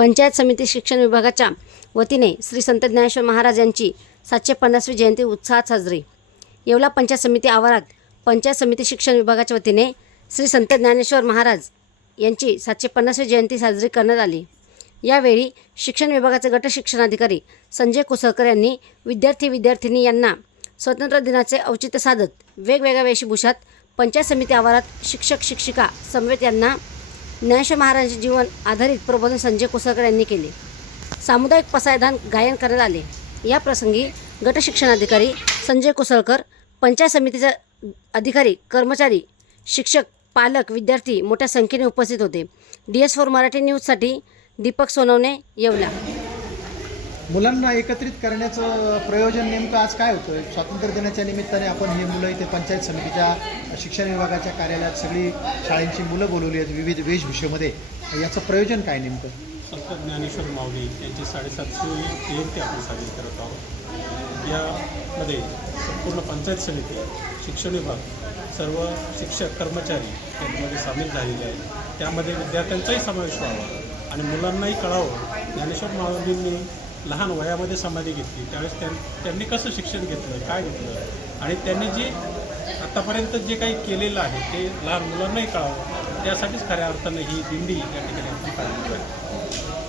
पंचायत समिती शिक्षण विभागाच्या वतीने श्री संत ज्ञानेश्वर महाराज यांची सातशे पन्नासवी जयंती उत्साहात साजरी. येवला पंचायत समिती आवारात पंचायत समिती शिक्षण विभागाच्या वतीने श्री संत ज्ञानेश्वर महाराज यांची सातशे पन्नासवी जयंती साजरी करण्यात आली. यावेळी शिक्षण विभागाचे गट शिक्षणाधिकारी संजय कुसळकर यांनी विद्यार्थी विद्यार्थिनी यांना स्वातंत्र्य दिनाचे औचित्य साधत वेगवेगळ्या वेशभूषात पंचायत समिती आवारात शिक्षक शिक्षिका समवेत यांना ज्ञानेश्वर महाराजांचे जीवन आधारित प्रबोधन संजय कुसळकर यांनी केले. सामुदायिक पसायदान गायन करण्यात आले. या प्रसंगी गटशिक्षणाधिकारी संजय कुसळकर पंचायत समितीचे अधिकारी कर्मचारी शिक्षक पालक विद्यार्थी मोठ्या संख्येने उपस्थित होते. डी एस फोर मराठी न्यूजसाठी दीपक सोनवणे येवला. मुलांना एकत्रित करण्याचं प्रयोजन नेमकं आज काय होतं? स्वातंत्र्य दिनाच्या निमित्ताने आपण हे मुलं इथे पंचायत समितीच्या शिक्षण विभागाच्या कार्यालयात सगळी शाळेंची मुलं बोलवली आहेत विविध वेशभूषेमध्ये. याचं प्रयोजन काय नेमकं? संत ज्ञानेश्वर माऊली यांची साडेसातशे जयंती आपण साजरी करत आहोत. यामध्ये संपूर्ण पंचायत समिती शिक्षण विभाग सर्व शिक्षक कर्मचारी यामध्ये सामील झालेले आहेत. त्यामध्ये विद्यार्थ्यांचाही समावेश व्हावा आणि मुलांनाही कळावं. ज्ञानेश्वर माऊलींनी लहान वयामध्ये समाधी घेतली. त्यावेळेस त्यां त्यांनी कसं शिक्षण घेतलं काय घेतलं? आणि त्यांनी जे आतापर्यंत जे काही केलेलं आहे ते लहान मुलांनाही कळावं. त्यासाठीच खऱ्या अर्थानं ही दिंडी या ठिकाणी काढली आहे